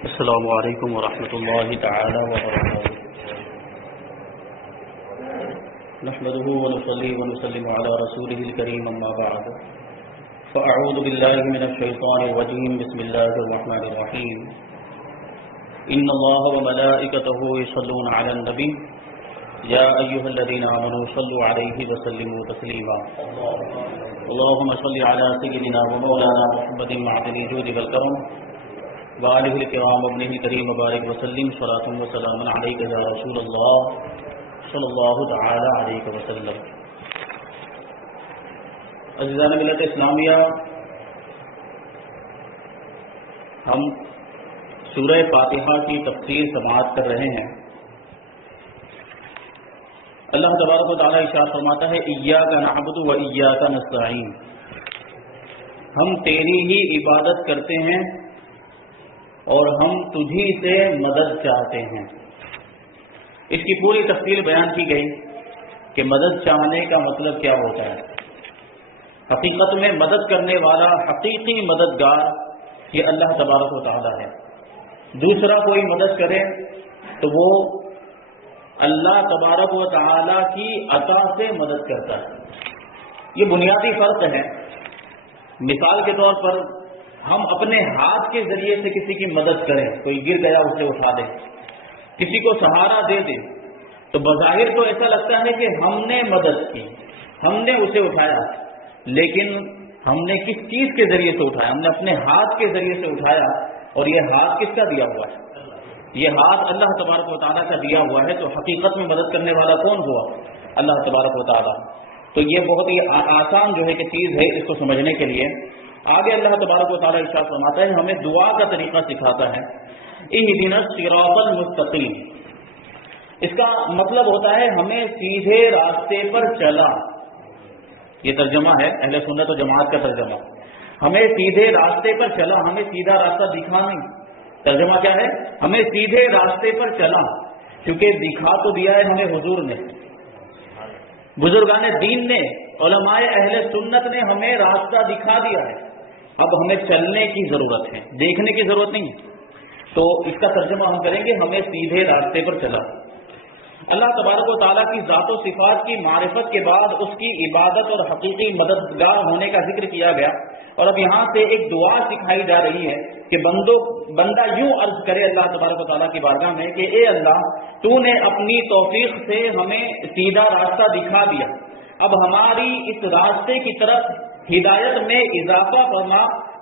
السلام علیکم ورحمۃ اللہ تعالی وبرکاتہ نحمده ونصلي ونسلم على رسوله الكريم اما بعد فاعوذ بالله من الشيطان الرجيم بسم الله الرحمن الرحيم ان الله وملائكته يصلون على النبي يا ايها الذين امنوا صلوا عليه وسلموا تسليما اللهم صل على سيدنا ومولانا محمد معدن الجود والكرم وآلہ الکرام ابنہ الکریم مبارک وسلم صلاۃ وسلام علیک یا رسول اللہ صلی اللہ تعالی علیہ وسلم۔ عزیزان ملت اسلامیہ، ہم سورہ فاتحہ کی تفسیر سماعت کر رہے ہیں۔ اللہ تبارک و تعالی ارشاد فرماتا ہے ایاک نعبد و ایاک نستعین، ہم تیری ہی عبادت کرتے ہیں اور ہم تجھی سے مدد چاہتے ہیں۔ اس کی پوری تفصیل بیان کی گئی کہ مدد چاہنے کا مطلب کیا ہوتا ہے۔ حقیقت میں مدد کرنے والا حقیقی مددگار یہ اللہ تبارک و تعالی ہے۔ دوسرا کوئی مدد کرے تو وہ اللہ تبارک و تعالی کی عطا سے مدد کرتا ہے۔ یہ بنیادی فرق ہے۔ مثال کے طور پر ہم اپنے ہاتھ کے ذریعے سے کسی کی مدد کریں، کوئی گر گیا اسے اٹھا دیں، کسی کو سہارا دے دیں، تو بظاہر تو ایسا لگتا ہے کہ ہم نے مدد کی، ہم نے اسے اٹھایا، لیکن ہم نے کس چیز کے ذریعے سے اٹھایا؟ ہم نے اپنے ہاتھ کے ذریعے سے اٹھایا، اور یہ ہاتھ کس کا دیا ہوا ہے؟ یہ ہاتھ اللہ تبارک و تعالیٰ کا دیا ہوا ہے۔ تو حقیقت میں مدد کرنے والا کون ہوا؟ اللہ تبارک و تعالیٰ۔ تو یہ بہت ہی آسان جو ہے کہ چیز ہے اس کو سمجھنے کے لیے۔ آگے اللہ تبارک و تعالیٰ ارشاد فرماتا ہے، ہمیں دعا کا طریقہ سکھاتا ہے۔ اہدنا الصراط المستقیم، اس کا مطلب ہوتا ہے ہمیں سیدھے راستے پر چلا۔ یہ ترجمہ ہے اہل سنت و جماعت کا ترجمہ، ہمیں سیدھے راستے پر چلا، ہمیں سیدھا راستہ دکھا نہیں۔ ترجمہ کیا ہے؟ ہمیں سیدھے راستے پر چلا، کیونکہ دکھا تو دیا ہے ہمیں حضور نے، بزرگان دین نے، علماء اہل سنت نے ہمیں راستہ دکھا دیا ہے۔ اب ہمیں چلنے کی ضرورت ہے، دیکھنے کی ضرورت نہیں۔ تو اس کا ترجمہ ہم کریں گے ہمیں سیدھے راستے پر چلا۔ اللہ تبارک و تعالیٰ کی ذات و صفات کی معرفت کے بعد اس کی عبادت اور حقیقی مددگار ہونے کا ذکر کیا گیا، اور اب یہاں سے ایک دعا سکھائی جا رہی ہے کہ بندہ یوں عرض کرے اللہ تبارک و تعالیٰ کی بارگاہ میں کہ اے اللہ، تو نے اپنی توفیق سے ہمیں سیدھا راستہ دکھا دیا، اب ہماری اس راستے کی طرف ہدایت میں اضافہ فرما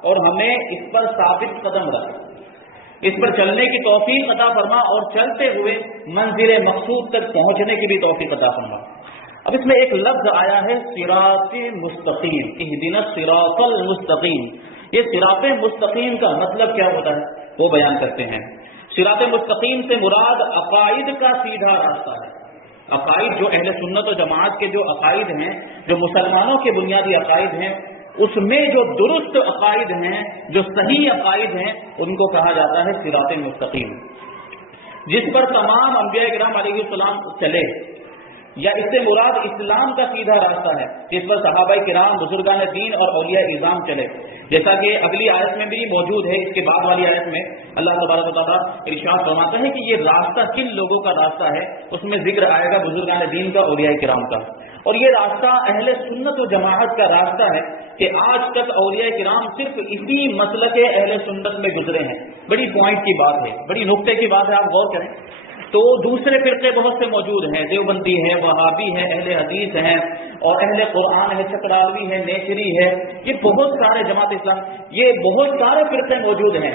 اور ہمیں اس پر ثابت قدم رکھ، اس پر چلنے کی توفیق عطا فرما، اور چلتے ہوئے منزل مقصود تک پہنچنے کی بھی توفیق عطا فرما۔ اب اس میں ایک لفظ آیا ہے صراط مستقیم، اہدنا الصراط المستقیم۔ یہ صراط مستقیم کا مطلب کیا ہوتا ہے وہ بیان کرتے ہیں۔ صراط مستقیم سے مراد عقائد کا سیدھا راستہ ہے۔ عقائد جو اہل سنت و جماعت کے جو عقائد ہیں، جو مسلمانوں کے بنیادی عقائد ہیں، اس میں جو درست عقائد ہیں، جو صحیح عقائد ہیں، ان کو کہا جاتا ہے صراط مستقیم، جس پر تمام انبیاء کرام علیہ السلام چلے، یا اس سے مراد اسلام کا سیدھا راستہ ہے جس پر صحابہ کرام، بزرگان دین اور اولیاء اعظام چلے، جیسا کہ اگلی آیت میں بھی موجود ہے۔ اس کے بعد والی آیت میں اللہ تبارک و تعالیٰ ارشاد فرماتا ہے کہ یہ راستہ کن لوگوں کا راستہ ہے، اس میں ذکر آئے گا بزرگان دین کا، اولیاء کرام کا، اور یہ راستہ اہل سنت و جماعت کا راستہ ہے کہ آج تک اولیاء کرام صرف اسی مسلک اہل سنت میں گزرے ہیں۔ بڑی پوائنٹ کی بات ہے، بڑی نقطے کی بات ہے، آپ غور کریں۔ تو دوسرے فرقے بہت سے موجود ہیں، دیوبندی ہے، وہابی ہے، اہل حدیث ہیں، اور اہل قرآن ہے، چکراوی ہے، نیچری ہے، یہ بہت سارے جماعت اسلام، یہ بہت سارے فرقے موجود ہیں،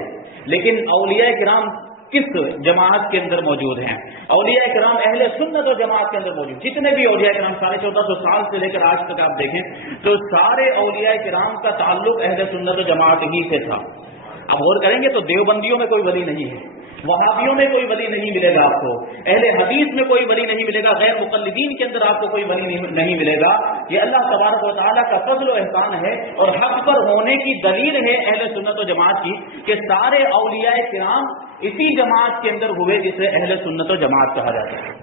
لیکن اولیاء کرام کس جماعت کے اندر موجود ہیں؟ اولیاء کرام اہل سنت و جماعت کے اندر موجود۔ جتنے بھی اولیاء کرام 1450 سال سے لے کر آج تک آپ دیکھیں تو سارے اولیاء کرام کا تعلق اہل سنت و جماعت ہی سے تھا۔ اب غور کریں گے تو دیوبندیوں میں کوئی ولی نہیں ہے، وہابیوں میں کوئی ولی نہیں ملے گا آپ کو، اہل حدیث میں کوئی ولی نہیں ملے گا، غیر مقلدین کے اندر آپ کو کوئی ولی نہیں ملے گا۔ یہ اللہ تبارک و تعالیٰ کا فضل و احسان ہے، اور حق پر ہونے کی دلیل ہے اہل سنت و جماعت کی کہ سارے اولیاء کرام اسی جماعت کے اندر ہوئے جسے اہل سنت و جماعت کہا جاتا ہے۔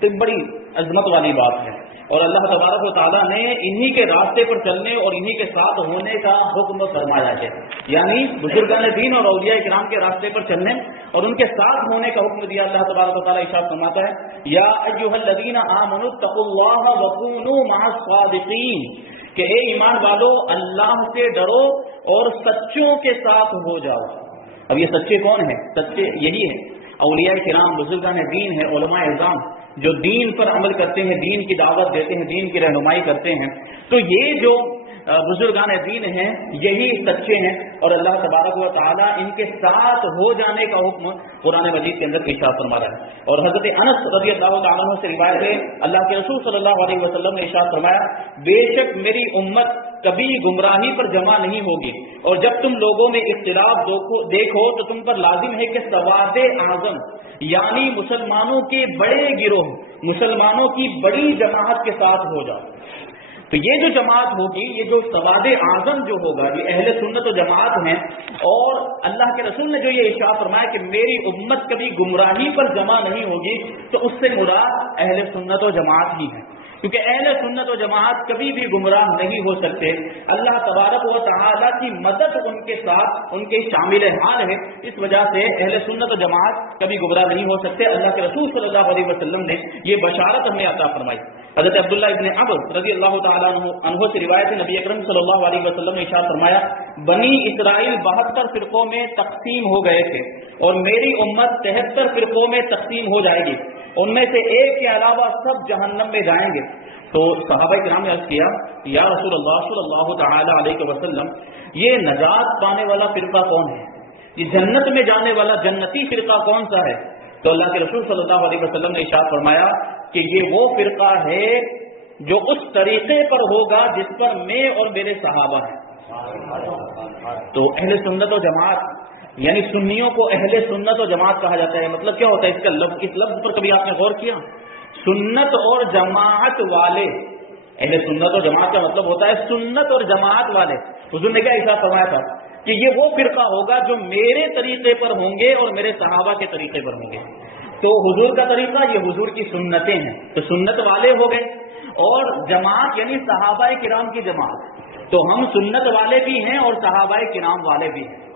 تو بڑی عظمت والی بات ہے۔ اور اللہ تبارک و تعالیٰ نے انہی کے راستے پر چلنے اور انہی کے ساتھ ہونے کا حکم فرمایا ہے، یعنی بزرگان دین اور اولیاء کرام کے راستے پر چلنے اور ان کے ساتھ ہونے کا حکم دیا۔ اللہ تبارک و تعالیٰ ارشاد فرماتا ہے یا ایھا الذین آمنوا اتقوا اللہ وکونوا مع الصادقین، کہ اے ایمان والو اللہ سے ڈرو اور سچوں کے ساتھ ہو جاؤ۔ اب یہ سچے کون ہیں؟ سچے یہی ہیں اولیاء کرام، بزرگان دین ہے، علماء اعظام جو دین پر عمل کرتے ہیں، دین کی دعوت دیتے ہیں، دین کی رہنمائی کرتے ہیں۔ تو یہ جو بزرگان دین ہیں یہی سچے ہیں، اور اللہ تبارک و تعالیٰ ان کے ساتھ ہو جانے کا حکم قرآن مجید کے اندر ارشاد فرما رہا ہے۔ اور حضرت انس رضی اللہ تعالیٰ عنہ سے روایت ہے، اللہ کے رسول صلی اللہ علیہ وسلم نے ارشاد فرمایا بے شک میری امت کبھی گمراہی پر جمع نہیں ہوگی، اور جب تم لوگوں میں اختلاف دیکھو تو تم پر لازم ہے کہ سواد اعظم یعنی مسلمانوں کے بڑے گروہ، مسلمانوں کی بڑی جماعت کے ساتھ ہو جاؤ۔ تو یہ جو جماعت ہوگی، یہ جو سواد اعظم جو ہوگا، یہ اہل سنت و جماعت ہیں، اور اللہ کے رسول نے جو یہ ارشاد فرمایا کہ میری امت کبھی گمراہی پر جمع نہیں ہوگی، تو اس سے مراد اہل سنت و جماعت ہی ہے، کیونکہ اہل سنت و جماعت کبھی بھی گمراہ نہیں ہو سکتے۔ اللہ تبارک و تعالیٰ کی مدد ان کے ساتھ، ان کے شامل حال ہے، اس وجہ سے اہل سنت و جماعت کبھی گمراہ نہیں ہو سکتے۔ اللہ کے رسول صلی اللہ علیہ وسلم نے یہ بشارت ہمیں عطا فرمائی۔ حضرت عبداللہ ابن عمر رضی اللہ تعالیٰ عنہ سے روایت ہے، نبی اکرم صلی اللہ علیہ وسلم نے ارشاد فرمایا بنی اسرائیل 72 فرقوں میں تقسیم ہو گئے تھے، اور میری امت 73 فرقوں میں تقسیم ہو جائے گی، ان میں سے ایک کے علاوہ سب جہنم میں جائیں گے۔ تو صحابہ کرام نے عرض کیا یا رسول اللہ صلی اللہ تعالی علیہ وسلم، یہ نجات پانے والا فرقہ کون ہے؟ یہ جنت میں جانے والا جنتی فرقہ کون سا ہے؟ تو اللہ کے رسول صلی اللہ علیہ وسلم نے ارشاد فرمایا کہ یہ وہ فرقہ ہے جو اس طریقے پر ہوگا جس پر میں اور میرے صحابہ ہیں۔ تو اہل سنت و جماعت یعنی سنیوں کو اہل سنت و جماعت کہا جاتا ہے۔ مطلب کیا ہوتا ہے اس کا لفظ؟ اس لفظ پر کبھی آپ نے غور کیا؟ سنت اور جماعت والے، اہل سنت اور جماعت کا مطلب ہوتا ہے سنت اور جماعت والے۔ حضور نے کیا ارشاد فرمایا تھا کہ یہ وہ فرقہ ہوگا جو میرے طریقے پر ہوں گے اور میرے صحابہ کے طریقے پر ہوں گے۔ تو حضور کا طریقہ یہ حضور کی سنتیں ہیں، تو سنت والے ہو گئے، اور جماعت یعنی صحابہ کرام کی جماعت، تو ہم سنت والے بھی ہیں اور صحابہ کرام والے بھی ہیں،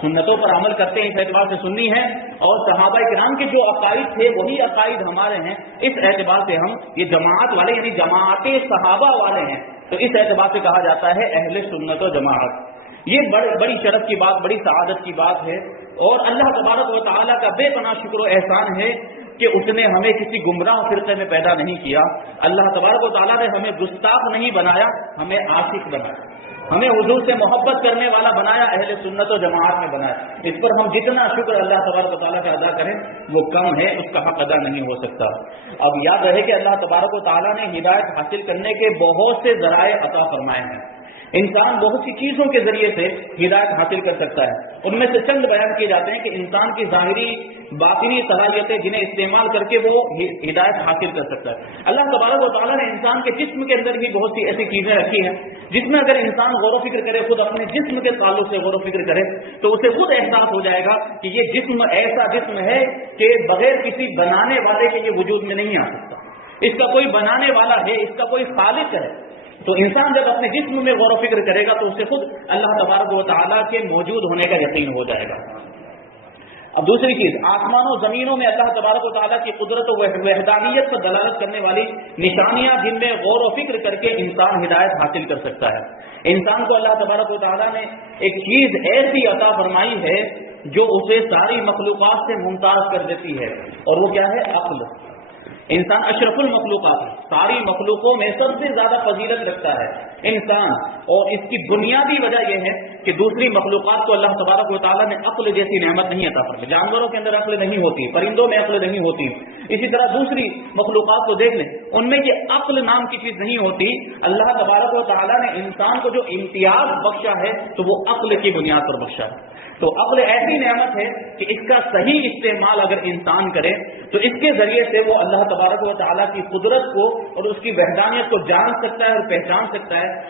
سنتوں پر عمل کرتے ہیں، اس اعتبار سے سنی ہیں، اور صحابہ کرام کے جو عقائد تھے وہی عقائد ہمارے ہیں، اس اعتبار سے ہم یہ جماعت والے یعنی جماعت صحابہ والے ہیں، تو اس اعتبار سے کہا جاتا ہے اہل سنت و جماعت۔ یہ بڑی شرف کی بات، بڑی سعادت کی بات ہے، اور اللہ تبارک و تعالیٰ کا بے پناہ شکر و احسان ہے کہ اس نے ہمیں کسی گمراہ فرقے میں پیدا نہیں کیا۔ اللہ تبارک و تعالیٰ نے ہمیں گستاخ نہیں بنایا، ہمیں عاشق بنایا، ہمیں حضور سے محبت کرنے والا بنایا، اہل سنت و جماعت میں بنایا۔ اس پر ہم جتنا شکر اللہ تبارک و تعالیٰ کا ادا کریں وہ کم ہے، اس کا حق ادا نہیں ہو سکتا۔ اب یاد رہے کہ اللہ تبارک و تعالیٰ نے ہدایت حاصل کرنے کے بہت سے ذرائع عطا فرمائے ہیں۔ انسان بہت سی چیزوں کے ذریعے سے ہدایت حاصل کر سکتا ہے، ان میں سے چند بیان کیے جاتے ہیں کہ انسان کی ظاہری باطنی صلاحیتیں جنہیں استعمال کر کے وہ ہدایت حاصل کر سکتا ہے۔ اللہ تبارک و تعالیٰ نے انسان کے جسم کے اندر بھی بہت سی ایسی چیزیں رکھی ہیں جس میں اگر انسان غور و فکر کرے، خود اپنے جسم کے تعلق سے غور و فکر کرے، تو اسے خود احساس ہو جائے گا کہ یہ جسم ایسا جسم ہے کہ بغیر کسی بنانے والے کے یہ وجود میں نہیں آ سکتا، اس کا کوئی بنانے والا ہے، اس کا کوئی خالق ہے۔ تو انسان جب اپنے جسم میں غور و فکر کرے گا تو اسے خود اللہ تبارک و تعالیٰ کے موجود ہونے کا یقین ہو جائے گا۔ اب دوسری چیز، آسمان و زمینوں میں اللہ تبارک و تعالیٰ کی قدرت و وحدانیت پر دلالت کرنے والی نشانیاں جن میں غور و فکر کر کے انسان ہدایت حاصل کر سکتا ہے۔ انسان کو اللہ تبارک و تعالیٰ نے ایک چیز ایسی عطا فرمائی ہے جو اسے ساری مخلوقات سے ممتاز کر دیتی ہے، اور وہ کیا ہے؟ عقل۔ انسان اشرف المخلوقات ہے، ساری مخلوقوں میں سب سے زیادہ فضیلت رکھتا ہے انسان، اور اس کی بنیادی وجہ یہ ہے کہ دوسری مخلوقات کو اللہ تبارک و تعالیٰ نے عقل جیسی نعمت نہیں عطا فرمائی۔ جانوروں کے اندر عقل نہیں ہوتی، پرندوں میں عقل نہیں ہوتی، اسی طرح دوسری مخلوقات کو دیکھ لیں، ان میں یہ عقل نام کی چیز نہیں ہوتی۔ اللہ تبارک و تعالیٰ نے انسان کو جو امتیاز بخشا ہے تو وہ عقل کی بنیاد پر بخشا ہے۔ تو عقل ایسی نعمت ہے کہ اس کا صحیح استعمال اگر انسان کرے تو اس کے ذریعے سے وہ اللہ تبارک و تعالیٰ کی قدرت کو اور اس کی وحدانیت کو جان سکتا ہے اور پہچان سکتا ہے،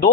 2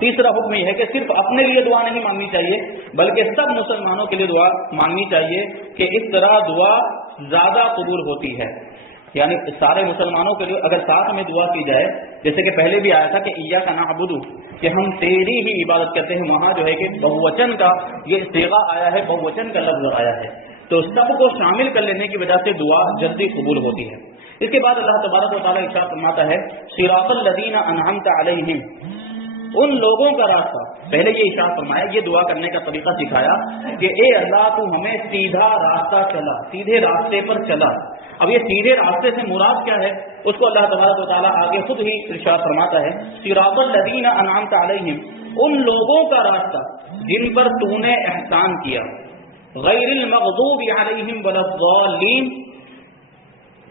تیسرا حکم یہ ہے کہ صرف اپنے لیے دعا نہیں مانگنی چاہیے بلکہ سب مسلمانوں کے لیے دعا مانگنی چاہیے کہ اس طرح دعا زیادہ قبول ہوتی ہے. یعنی سارے مسلمانوں کے لیے اگر ساتھ میں دعا کی جائے، جیسے کہ پہلے بھی آیا تھا کہ ایاک نعبد، کہ ہم تیری ہی عبادت کرتے ہیں، وہاں جو ہے کہ بہوچن کا یہ صیغہ آیا ہے، بہوچن کا لفظ آیا ہے، تو سب کو شامل کر لینے کی وجہ سے دعا جلدی قبول ہوتی ہے. اس کے بعد اللہ تبارک و تعالیٰ ارشاد فرماتا ہے صراط الذین انعمت علیہم، ان لوگوں کا راستہ. پہلے یہ ارشاد فرمایا، یہ دعا کرنے کا طریقہ سکھایا کہ اے اللہ تو ہمیں سیدھا راستہ چلا، سیدھے راستے پر چلا. اب یہ سیدھے راستے سے مراد کیا ہے اس کو اللہ تبارک و تعالیٰ آگے خود ہی ارشاد فرماتا ہے صراط الذین انعمت علیہم، ان لوگوں کا راستہ جن پر تو نے احسان کیا، غیر المغضوب علیہم ولا الضالین،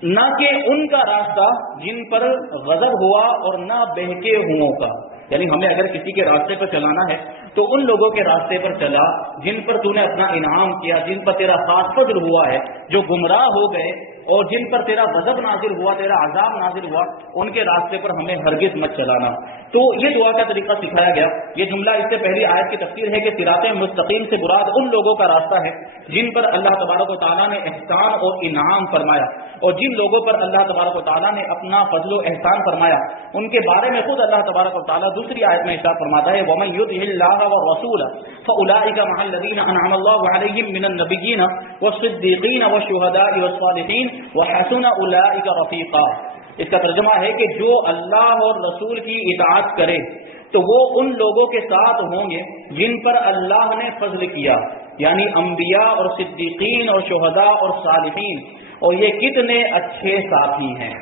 نہ کہ ان کا راستہ جن پر غضب ہوا اور نہ بہکے ہوئوں کا. یعنی ہمیں اگر کسی کے راستے پر چلانا ہے تو ان لوگوں کے راستے پر چلا جن پر تو نے اپنا انعام کیا، جن پر تیرا خاص فضل ہوا ہے، جو گمراہ ہو گئے اور جن پر تیرا غضب نازل ہوا، تیرا عذاب نازل ہوا، ان کے راستے پر ہمیں ہرگز مت چلانا. تو یہ دعا کا طریقہ سکھایا گیا. یہ جملہ اس سے پہلی آیت کی تفسیر ہے کہ صراط مستقیم سے مراد ان لوگوں کا راستہ ہے جن پر اللہ تبارک و تعالیٰ نے احسان اور انعام فرمایا، اور جن لوگوں پر اللہ تبارک و تعالیٰ نے اپنا فضل و احسان فرمایا ان کے بارے میں خود اللہ تبارک و تعالیٰ دوسری آیت میں ارشاد فرماتا ہے وَمَن يُطِعِ اللَّهَ وَالرَّسُولَ فَأُولَٰئِكَ مَعَ الَّذِينَ أَنْعَمَ اللَّهُ عَلَيْهِم مِّنَ النَّبِيِّينَ وَالصِّدِّيقِينَ وَالشُّهَدَاءِ وَالصَّالِحِينَ وَحَسُنَ أُولَٰئِكَ رَفِيقًا. اس کا ترجمہ ہے کہ جو اللہ اور رسول کی اطاعت کرے تو وہ ان لوگوں کے ساتھ ہوں گے جن پر اللہ نے فضل کیا، یعنی انبیاء اور صدیقین اور شہداء اور صالحین. اور یہ کتنے اچھے ساتھی ہیں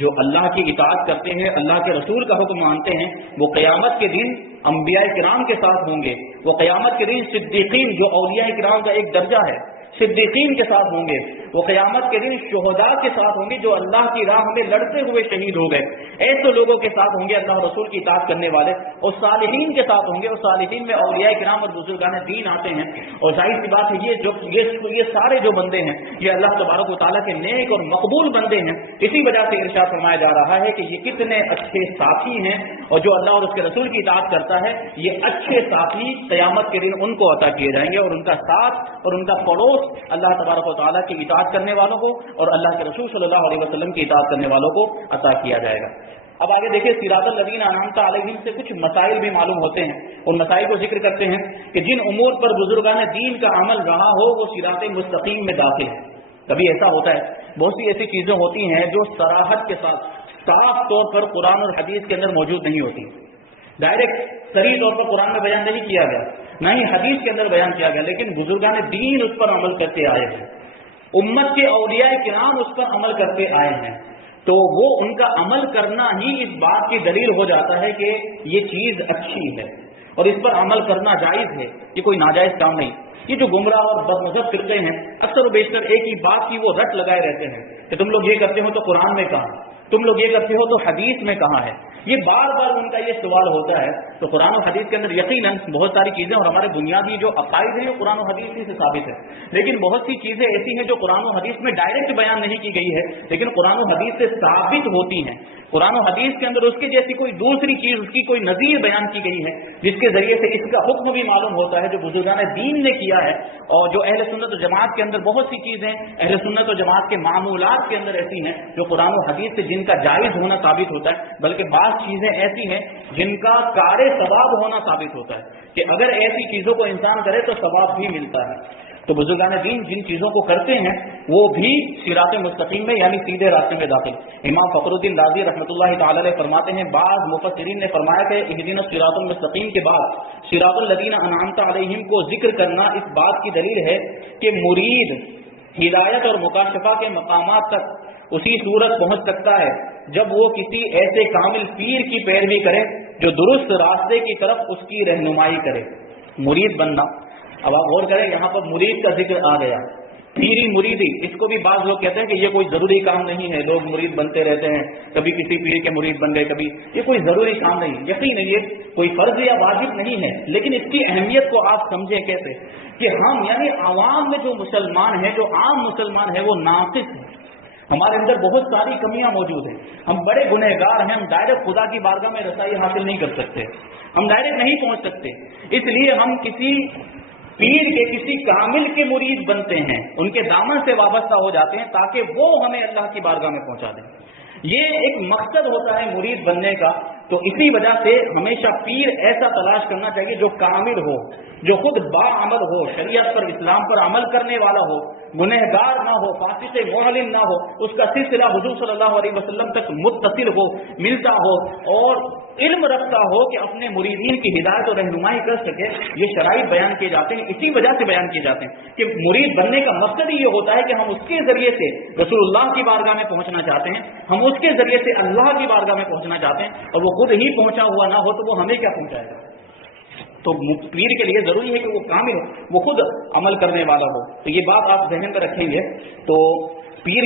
جو اللہ کی اطاعت کرتے ہیں، اللہ کے رسول کا حکم مانتے ہیں. وہ قیامت کے دن انبیاء کرام کے ساتھ ہوں گے، وہ قیامت کے دن صدیقین جو اولیاء کرام کا ایک درجہ ہے صدیقین کے ساتھ ہوں گے، وہ قیامت کے دن شہداء کے ساتھ ہوں گے جو اللہ کی راہ میں لڑتے ہوئے شہید ہو گئے، ایسے لوگوں کے ساتھ ہوں گے اللہ رسول کی اطاعت کرنے والے. اور صالحین کے ساتھ ہوں گے، اور صالحین میں اولیاء کرام اور بزرگان دین آتے ہیں. اور ظاہر سی بات ہے یہ سارے جو بندے ہیں یہ اللہ تبارک و تعالیٰ کے نیک اور مقبول بندے ہیں. اسی وجہ سے ارشاد فرمایا جا رہا ہے کہ یہ کتنے اچھے ساتھی ہیں، اور جو اللہ اور اس کے رسول کی اطاعت کرتا ہے یہ اچھے ساتھی قیامت کے دن ان کو عطا کیے جائیں گے، اور ان کا ساتھ اور ان کا پڑوس اللہ تبارک و تعالیٰ کی اطاعت کرنے والوں کو اور اللہ کے رسول صلی اللہ علیہ وسلم کی اطاعت کرنے والوں کو عطا کیا جائے گا. اب آگے دیکھیں صراط الذین انعمت علیہم سے کچھ مسائل بھی معلوم ہوتے ہیں. ان مسائل کو ذکر کرتے ہیں کہ جن امور پر بزرگان دین کا عمل رہا ہو وہ صراط مستقیم میں داخل ہے. کبھی ایسا ہوتا ہے بہت سی ایسی چیزیں ہوتی ہیں جو صراحت کے ساتھ صاف طور پر قرآن اور حدیث کے اندر موجود نہیں ہوتی، ڈائریکٹ صریح طور پر قرآن میں بیان نہیں کیا گیا، نہ ہی حدیث کے اندر بیان کیا گیا، لیکن بزرگان دین اس پر عمل کرتے آئے ہیں، امت کے اولیاء کرام اس پر عمل کرتے آئے ہیں. تو وہ ان کا عمل کرنا ہی اس بات کی دلیل ہو جاتا ہے کہ یہ چیز اچھی ہے اور اس پر عمل کرنا جائز ہے، یہ کوئی ناجائز کام نہیں. یہ جو گمراہ اور بدمذہب فرقے ہیں اکثر و بیشتر ایک ہی بات کی وہ رٹ لگائے رہتے ہیں کہ تم لوگ یہ کرتے ہو تو قرآن میں کہاں، تم لوگ یہ کرتے ہو تو حدیث میں کہاں ہے. یہ بار بار ان کا یہ سوال ہوتا ہے. تو قرآن و حدیث کے اندر یقیناً بہت ساری چیزیں اور ہمارے بنیادی جو عقائد ہیں وہ قرآن و حدیث ہی سے ثابت ہے، لیکن بہت سی چیزیں ایسی ہیں جو قرآن و حدیث میں ڈائریکٹ بیان نہیں کی گئی ہے لیکن قرآن و حدیث سے ثابت ہوتی ہیں. قرآن و حدیث کے اندر اس کے جیسی کوئی دوسری چیز، اس کی کوئی نظیر بیان کی گئی ہے جس کے ذریعے سے اس کا حکم بھی معلوم ہوتا ہے جو بزرگان دین نے کیا ہے. اور جو اہل سنت و جماعت کے اندر بہت سی چیزیں اہل سنت و جماعت کے معمولات کے اندر ایسی ہیں جو قرآن و حدیث سے جن کا جائز ہونا ثابت ہوتا ہے، بلکہ بعض چیزیں ایسی ہیں جن کا کار ثواب ہونا ثابت ہوتا ہے کہ اگر ایسی چیزوں کو انسان کرے تو ثواب بھی ملتا ہے. تو بزرگان دین جن چیزوں کو کرتے ہیں وہ بھی صراط مستقیم میں یعنی سیدھے راستے میں داخل. امام فخر الدین رازی رحمۃ اللہ تعالی علیہ فرماتے ہیں بعض مفسرین نے فرمایا کہ اہدنا الصراط المستقیم کے بعد صراط الذین انعمت علیہم کو ذکر کرنا اس بات کی دلیل ہے کہ مرید ہدایت اور مکاشفہ کے مقامات تک اسی صورت پہنچ سکتا ہے جب وہ کسی ایسے کامل پیر کی پیروی کرے جو درست راستے کی طرف اس کی رہنمائی کرے. مرید بننا، اب آپ غور کریں یہاں پر مرید کا ذکر آ گیا، پیری مریدی، اس کو بھی بعض لوگ کہتے ہیں کہ یہ کوئی ضروری کام نہیں ہے، لوگ مرید بنتے رہتے ہیں، کبھی کسی پیر کے مرید بن گئے، کبھی، یہ کوئی ضروری کام نہیں. یقیناً یہ کوئی فرض یا واجب نہیں ہے، لیکن اس کی اہمیت کو آپ سمجھیں کیسے کہ ہم یعنی عوام میں جو مسلمان ہیں، جو عام مسلمان ہیں وہ ناقص ہیں. ہمارے اندر بہت ساری کمیاں موجود ہیں، ہم بڑے گنہگار ہیں، ہم ڈائریکٹ خدا کی بارگاہ میں رسائی حاصل نہیں کر سکتے، ہم ڈائریکٹ نہیں پہنچ سکتے، اس لیے ہم کسی پیر کے، کسی کامل کے مرید بنتے ہیں، ان کے دامن سے وابستہ ہو جاتے ہیں تاکہ وہ ہمیں اللہ کی بارگاہ میں پہنچا دیں۔ یہ ایک مقصد ہوتا ہے مرید بننے کا۔ تو اسی وجہ سے ہمیشہ پیر ایسا تلاش کرنا چاہیے جو کامل ہو، جو خود باعمل ہو، شریعت پر، اسلام پر عمل کرنے والا ہو، گنہگار نہ ہو، فاسق معلن نہ ہو، اس کا سلسلہ حضور صلی اللہ علیہ وسلم تک متصل ہو، ملتا ہو، اور علم رکھتا ہو کہ اپنے مریدین کی ہدایت اور رہنمائی کر سکے۔ یہ شرائط بیان کیے جاتے ہیں، اسی وجہ سے بیان کیے جاتے ہیں کہ مرید بننے کا مقصد ہی یہ ہوتا ہے کہ ہم اس کے ذریعے سے رسول اللہ کی بارگاہ میں پہنچنا چاہتے ہیں، ہم اس کے ذریعے سے اللہ کی بارگاہ میں پہنچنا چاہتے ہیں، اور وہ خود ہی پہنچا ہوا نہ ہو تو وہ ہمیں کیا پہنچائے گا۔ تو پیر کے لیے ضروری ہے کہ وہ کامل ہو، وہ خود عمل کرنے والا ہو۔ تو یہ بات آپ ذہن میں رکھیں گے تو پیر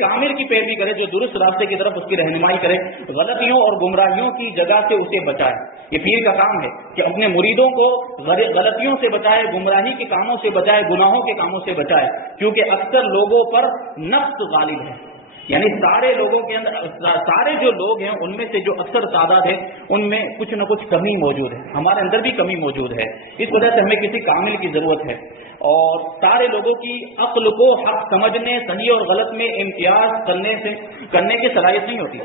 کامل کی پیروی کرے، جو درست راستے کی طرف اس کی رہنمائی کرے، غلطیوں اور گمراہیوں کی جگہ سے اسے بچائے۔ یہ پیر کا کام ہے کہ اپنے مریدوں کو غلطیوں سے بچائے، گمراہی کے کاموں سے بچائے، گناہوں کے کاموں سے بچائے، کیونکہ اکثر لوگوں پر نفس غالب ہے، یعنی سارے لوگوں کے اندر، سارے جو لوگ ہیں ان میں سے جو اکثر تعداد ہے ان میں کچھ نہ کچھ کمی موجود ہے، ہمارے اندر بھی کمی موجود ہے، اس وجہ سے ہمیں کسی کامل کی ضرورت ہے۔ اور سارے لوگوں کی عقل کو حق سمجھنے، صحیح اور غلط میں امتیاز کرنے کی صلاحیت نہیں ہوتی۔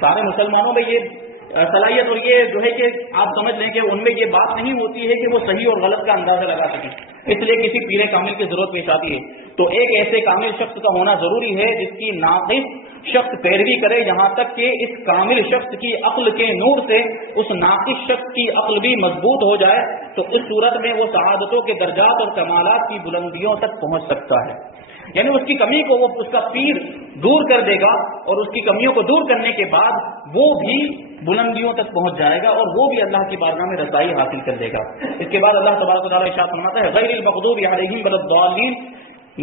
سارے مسلمانوں میں یہ صلاحیت اور یہ جو ہے کہ آپ سمجھ لیں کہ ان میں یہ بات نہیں ہوتی ہے کہ وہ صحیح اور غلط کا اندازہ لگا سکیں، اس لیے کسی پیر کامل کی ضرورت پیش آتی ہے۔ تو ایک ایسے کامل شخص کا ہونا ضروری ہے جس کی ناقص شخص پیروی کرے، یہاں تک کہ اس کامل شخص کی عقل کے نور سے اس ناقص شخص کی عقل بھی مضبوط ہو جائے، تو اس صورت میں وہ سعادتوں کے درجات اور کمالات کی بلندیوں تک پہنچ سکتا ہے۔ یعنی اس کی کمی کو وہ اس کا پیر دور کر دے گا، اور اس کی کمیوں کو دور کرنے کے بعد وہ بھی بلندیوں تک پہنچ جائے گا، اور وہ بھی اللہ کی بارگاہ میں رسائی حاصل کر لے گا۔ اس کے بعد اللہ تبارک و تعالیٰ ارشاد فرماتا ہے غیر المغضوب علیہم ولا الضالین،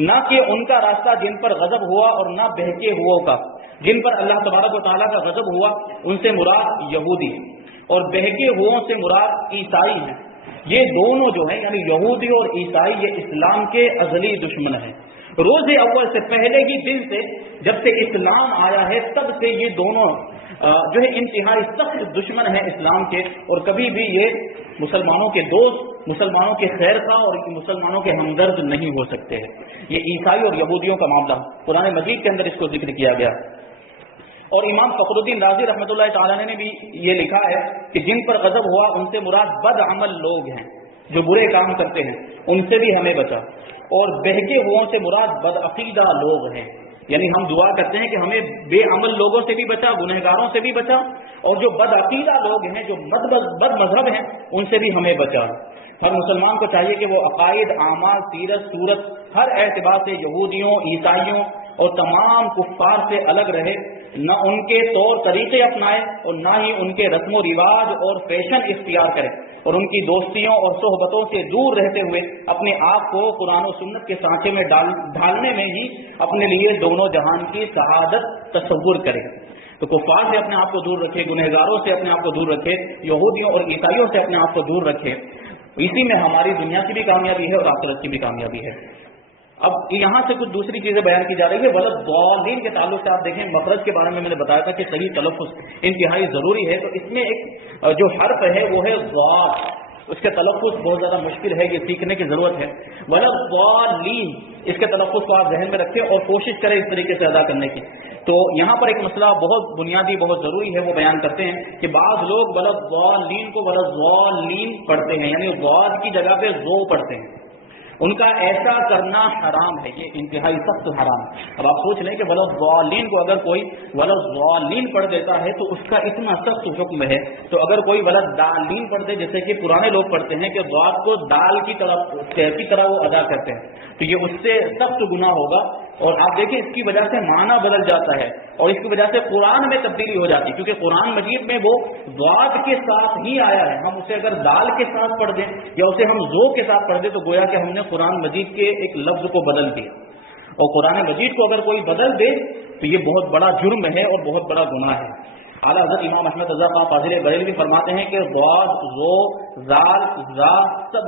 نہ کہ ان کا راستہ جن پر غضب ہوا اور نہ بہکے ہوئوں کا۔ جن پر اللہ تبارک و تعالیٰ کا غضب ہوا ان سے مراد یہودی، اور بہکے ہوئوں سے مراد عیسائی ہیں۔ یہ دونوں جو ہیں یعنی یہودی اور عیسائی، یہ اسلام کے ازلی دشمن ہیں۔ روز اول سے پہلے ہی دن سے، جب سے اسلام آیا ہے تب سے یہ دونوں جو ہے انتہائی سخت دشمن ہیں اسلام کے، اور کبھی بھی یہ مسلمانوں کے دوست، مسلمانوں کے خیر خواہ اور مسلمانوں کے ہمدرد نہیں ہو سکتے ہیں۔ یہ عیسائی اور یہودیوں کا معاملہ قرآن مجید کے اندر اس کو ذکر کیا گیا۔ اور امام فخر الدین رازی رحمۃ اللہ تعالیٰ نے بھی یہ لکھا ہے کہ جن پر غضب ہوا ان سے مراد بد عمل لوگ ہیں، جو برے کام کرتے ہیں، ان سے بھی ہمیں بچا۔ اور بہکے ہوئوں سے مراد بد عقیدہ لوگ ہیں، یعنی ہم دعا کرتے ہیں کہ ہمیں بے عمل لوگوں سے بھی بچا، گنہگاروں سے بھی بچا، اور جو بد عقیدہ لوگ ہیں، جو بد مذہب ہیں، ان سے بھی ہمیں بچا۔ ہر مسلمان کو چاہیے کہ وہ عقائد، اعمال، سیرت، صورت، ہر اعتبار سے یہودیوں، عیسائیوں اور تمام کفار سے الگ رہے، نہ ان کے طور طریقے اپنائے اور نہ ہی ان کے رسم و رواج اور فیشن اختیار کرے، اور ان کی دوستیوں اور صحبتوں سے دور رہتے ہوئے اپنے آپ کو قرآن و سنت کے سانچے میں ڈالنے میں ہی اپنے لیے دونوں جہان کی سعادت تصور کرے۔ تو کفار سے اپنے آپ کو دور رکھے، گنہگاروں سے اپنے آپ کو دور رکھے، یہودیوں اور عیسائیوں سے اپنے آپ کو دور رکھے، اسی میں ہماری دنیا کی بھی کامیابی ہے اور آخرت کی بھی کامیابی ہے۔ اب یہاں سے کچھ دوسری چیزیں بیان کی جا رہی ہے۔ وَلَضَّالِّينَ کے تعلق سے آپ دیکھیں مخرج کے بارے میں نے بتایا تھا کہ صحیح تلفظ انتہائی ضروری ہے، تو اس میں ایک جو حرف ہے وہ ہے ضاد، اس کے تلفظ بہت زیادہ مشکل ہے، یہ سیکھنے کی ضرورت ہے۔ وَلَضَّالِّينَ، اس کے تلفظ کو آپ ذہن میں رکھیں اور کوشش کریں اس طریقے سے ادا کرنے کی۔ تو یہاں پر ایک مسئلہ بہت بنیادی، بہت ضروری ہے، وہ بیان کرتے ہیں کہ بعض لوگ وَلَضَّالِّينَ کو وَلَضَّالِّينَ پڑھتے ہیں، یعنی ضاد کی جگہ پہ ذو پڑھتے ہیں۔ ان کا ایسا کرنا حرام ہے، یہ انتہائی سخت حرام ہے۔ اب آپ سوچ لیں کہ وَلَضَّالِّينَ کو اگر کوئی وَلَضَّالِّينَ پڑھ دیتا ہے تو اس کا اتنا سخت حکم ہے، تو اگر کوئی وَلَضَّالِّينَ پڑھ دے، جیسے کہ پرانے لوگ پڑھتے ہیں کہ ضاد کو دال کی طرح وہ ادا کرتے ہیں، تو یہ اس سے سخت گناہ ہوگا۔ اور آپ دیکھیں اس کی وجہ سے معنی بدل جاتا ہے، اور اس کی وجہ سے قرآن میں تبدیلی ہو جاتی ہے، کیونکہ قرآن مجید میں وہ ضاد کے ساتھ ہی آیا ہے۔ ہم اسے اگر دال کے ساتھ پڑھ دیں یا اسے ہم ذو کے ساتھ پڑھ دیں تو گویا کہ ہم نے قرآن مجید کے ایک لفظ کو بدل دیا، اور قرآن مجید کو اگر کوئی بدل دے تو یہ بہت بڑا جرم ہے اور بہت بڑا گناہ ہے۔ اعلیٰ حضرت امام احمد رضا خان فاضل بریلوی فرماتے ہیں کہ ضاد، ذو، زال، زا سب